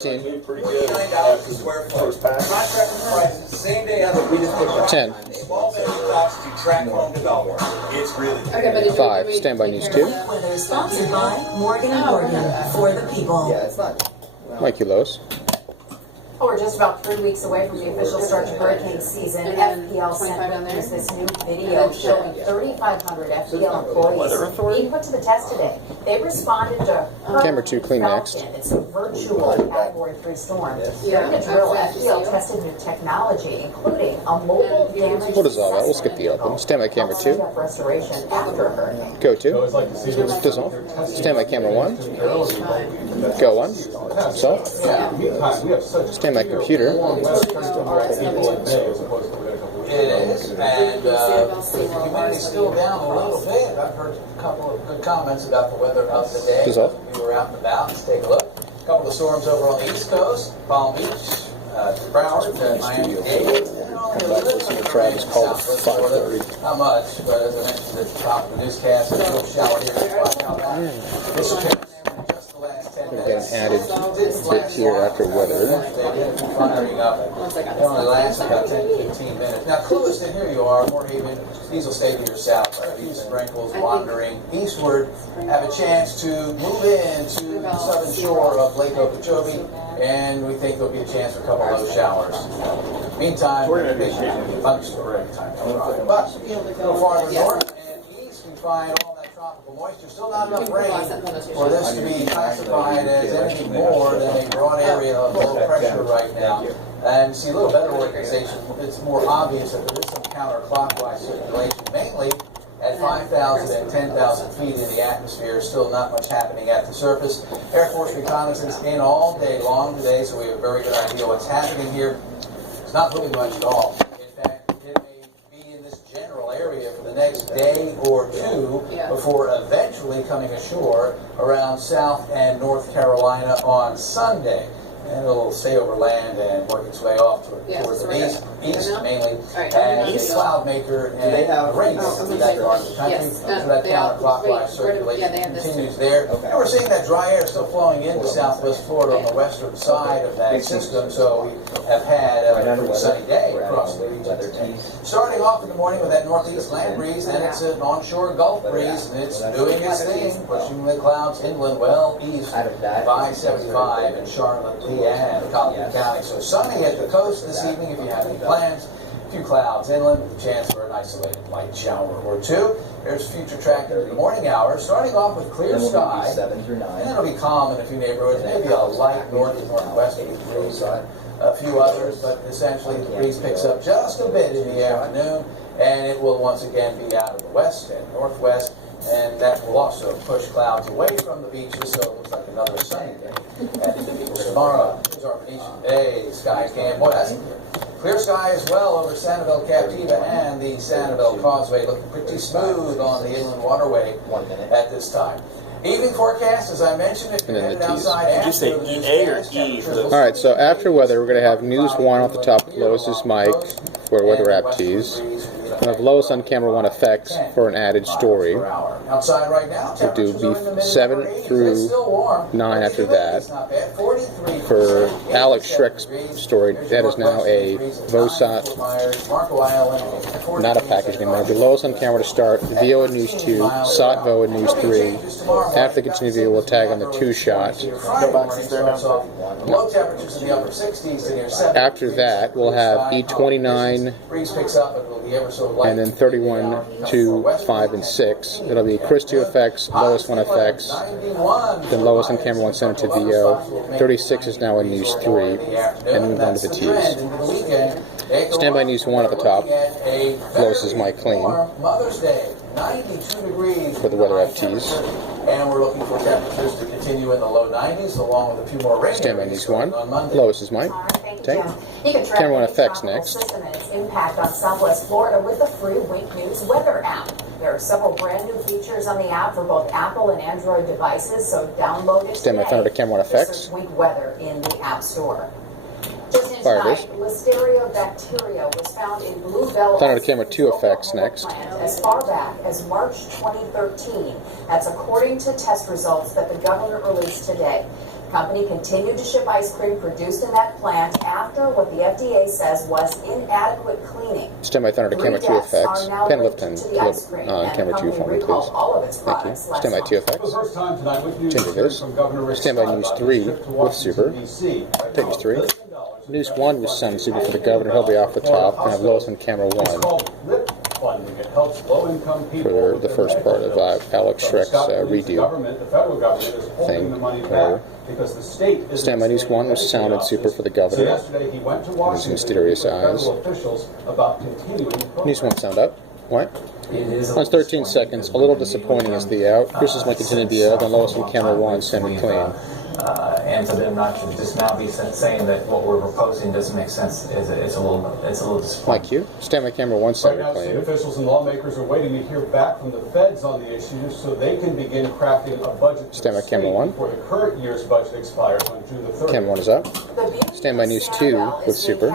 Pretty good after the square foot. Contractor prices, same day we just put 10. small vendor costs to track home development. It's really Okay, 5. Standby News 2. Weather sponsored by Morgan & Morgan, for the people. Yeah, it's not. Mike Ulos. Oh, we're just about 3 weeks away from the official start to hurricane season. FPL sent us this new video showing 3,500 FPL employees being put to the test today. They responded to Camera 2, clean next. It's a virtual Category 3 storm. During the drill, FPL tested new technology, including a mobile damage What is all that? We'll skip the open. Standby Camera 2. restoration after a hurricane. Go 2. Fizzle. Standby Camera 1. Go 1. So. Standby Computer. It is, and humidity's still down a little bit. I've heard a couple of good comments about the weather of the day. Fizzle. We were out and about. Let's take a look. A couple of storms over on the East Coast, Palm Beach, Broward, Miami-Dade. Travis called at 5:30. Not much, but as I mentioned at the top of the newscast, a little shower here in Flagtown. This will come in just the last 10 We've minutes. got an added bit here after weather. Firing up. It only lasts about 10 to 15 minutes. Now, Clewiston, here you are, Moorhaven. These will stay to your south. These sprinkles wandering eastward have a chance to move into the southern shore of Lake Okeechobee, and we think there'll be a chance for a couple of those showers. Meantime, we're going to be thunderstorm every time comes by. But a little farther north and east, we find all that tropical moisture. Still not enough rain for this to be classified as anything more than a broad area of low pressure right now. And see a little better organization. It's more obvious that there is some counterclockwise circulation, mainly at 5,000 and 10,000 feet in the atmosphere. Still not much happening at the surface. Air Force reconnaissance in all day long today, so we have a very good idea what's happening here. It's not moving much at all. In fact, it may be in this general area for the next day or two before eventually coming ashore around South and North Carolina on Sunday. And it'll stay over land and work its way off towards the east mainly, and a cloud maker and rains in that part of the country. So that counterclockwise circulation continues there. And we're seeing that dry air still flowing into southwest Florida on the western side of that system, so we have had a pretty sunny day across the region today. Starting off in the morning with that northeast land breeze, and it's an onshore Gulf breeze, and it's doing its thing, pushing the clouds inland well east by 75 in Charlotte, Lee, and Collier County. So sunny at the coast this evening if you have any plans. A few clouds inland with a chance for an isolated light shower or two. There's future tracking in the morning hours, starting off with clear sky. 7 through 9. And it'll be calm in a few neighborhoods, maybe a light north and northwesterly breeze on a few others, but essentially the breeze picks up just a bit in the afternoon, and it will once again be out of the west and northwest, and that will also push clouds away from the beaches, so it looks like another sunny day at the beach tomorrow. Here's our Venetian Bay, the sky cam. Boy, that's clear sky as well over Sanibel Captiva and the Sanibel Causeway, looking pretty smooth on the inland waterway at this time. Evening forecast, as I mentioned, if you're headed outside after say the EA or newscast, E? Alright, so after weather, we're going to have News 1 off the top. Lois is Mike for Weather App Tees. We'll have Lois on Camera 1 Effects for an added story. Outside right now, We'll do beef 7 through 9 after that. For Alex Schreck's story, that is now a VOSAT, not a package anymore. It'll be Lois on Camera to start, VO at News 2, SOT-VO at News 3. After the continued video, we'll tag on the 2-shot. After that, we'll have E29 and then 31, 2, 5, and 6. It'll be Chris 2 Effects, Lois 1 Effects, then Lois on Camera 1 sent it to VO. 36 is now in News 3, and move on to the T's. Standby News 1 at the top. Lois is my clean for the Weather FTs. And we're looking for temperatures to continue in the low 90s, along with a few more rain. Standby News 1. Lois is mine. Take. Camera 1 Effects next. System and its impact on Southwest Florida with the free Wink News weather app. There are several brand new features on the app for both Apple and Android devices, so download it Standby today. Thunder to Camera 1 Effects. This is Wink Weather in the App Store. Just in Fire tonight, Listeria bacteria was found in Bluebell. Thunder to Camera 2 Effects next. As far back as March 2013. That's according to test results that the government released today. The company continued to ship ice cream produced in that plant after what the FDA says was inadequate cleaning. Stand by Thunder to camera 2 effects. Pan lift and camera 2 for me, please. Thank you. Stand by 2 effects. Change this. Stand by News 3 with Super. Take News 3. News 1 with Sound and Super for the governor. He'll be off the top. And have Lois on camera 1 for the first part of Alex Schreck's redo thing. Stand by News 1 with Sound and Super for the governor. His mysterious eyes. News 1 sound up. What? On 13 seconds. A little disappointing is the out. Chris is my continued the out. Then Lois on camera 1 semi-clean. And for them not to just now be saying that what we're proposing doesn't make sense it's a little disappointing. Mike Q. Stand by camera 1 Right now, semi-clean. state officials and lawmakers are waiting to hear back from the feds on the issue so they can begin crafting a budget Stand by camera 1. before the current year's budget expires on June the 30th. Camera 1 is up. Stand by News 2 with Super.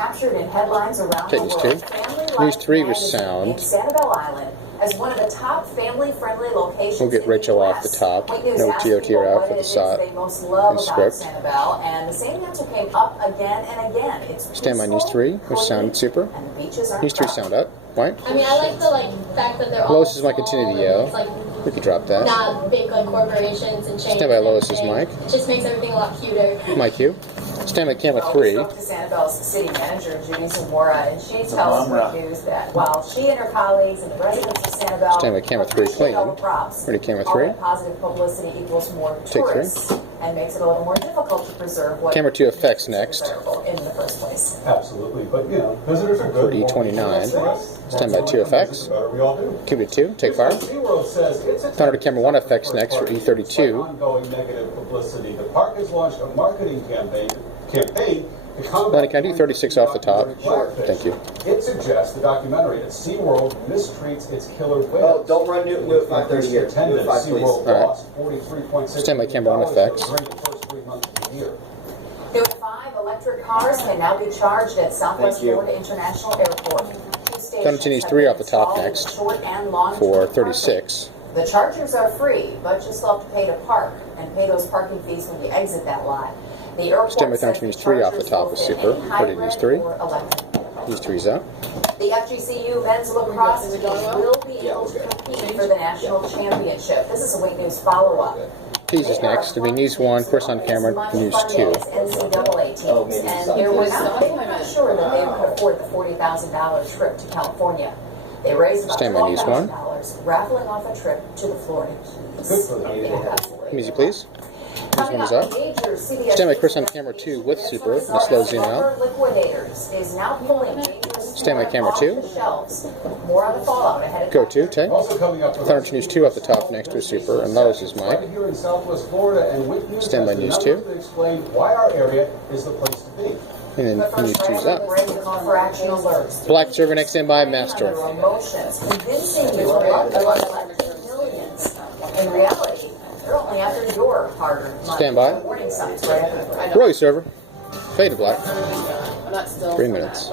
Take News 2. News 3 with Sound. Sanibel Island as one of the top family-friendly locations. We'll get Rachel off the top. No TOTR out for the SOT and script. Sanibel, and the same answer came up again and again. It's Stand by News 3 with Sound and Super. and the beaches aren't News 3 crowded. sound up. Right? I mean, I like the fact that they're all Lois is my continuity yell. It's like We could drop that. not big corporations and chains. Stand by and Lois's everything. mic. It just makes everything a lot cuter. Mike Q. Stand by camera Well, 3. we spoke to Sanibel's city manager, Judy Zamora, and she tells us news that while she and her colleagues and the residents of Sanibel Stand by camera 3 appreciate all the clean. props, Ready, camera all 3. that positive publicity equals more Take 3. tourists and makes it a little more difficult to preserve what Camera 2 effects next. desirable in the first place. Absolutely, but visitors are For good. E29. Stand by 2 effects. We all do. Cuba 2. Take fire. SeaWorld says it's Thunder to camera 1 effects next for E32. ongoing negative publicity. The park has launched a marketing campaign to combat. Lenny, can I do 36 off the top? Thank you. It suggests the documentary that SeaWorld mistreats its killer whales. Oh, don't run new at 5:30 here. New at 5, please. SeaWorld All right. lost $43.6 Stand by camera 1 effects. during the first 3 months of the year. New at 5, electric cars can now be charged at Southwest Thank you. Florida International Airport. Thunder to News 3 off the top next Short and long for 36. The chargers are free, but you still have to pay to park and pay those parking fees when you exit that lot. The airport Stand by says Thunder to News 3 off the top with chargers Super. will fit any Ready, News 3. hybrid or electric. News 3's out. The FGCU men's lacrosse team will be able to compete for the national championship. This is a Wake News follow-up. Peas is next. It'll be News 1, course on camera, News 2. NCAA teams, and they were not sure that they could afford the $40,000 trip to California. They raised about Stand by News 1. $12,000 raffling off a trip to the Florida Keys. Music, please. News 1 is up. Stand by Chris on camera 2 with Super. And a slow zoom out. Liquidators is now pulling dangerous Stand by camera off 2. the shelves. More on the fallout ahead of Go to, take. Also coming up, Thunder to News 2 off the top next with Super. And Lois's mic. right here in Southwest Florida, and Wake News Stand by has the News numbers 2. that explain why our area is the place to be. And then News 2's up. for action alerts. Black server next in by Master. Their emotions, convincing you to love them like millions. In reality, they're only after your hard-earned money. Stand by. Warning signs right after the break. Roy server. Fade to black. I'm not still. 3 minutes.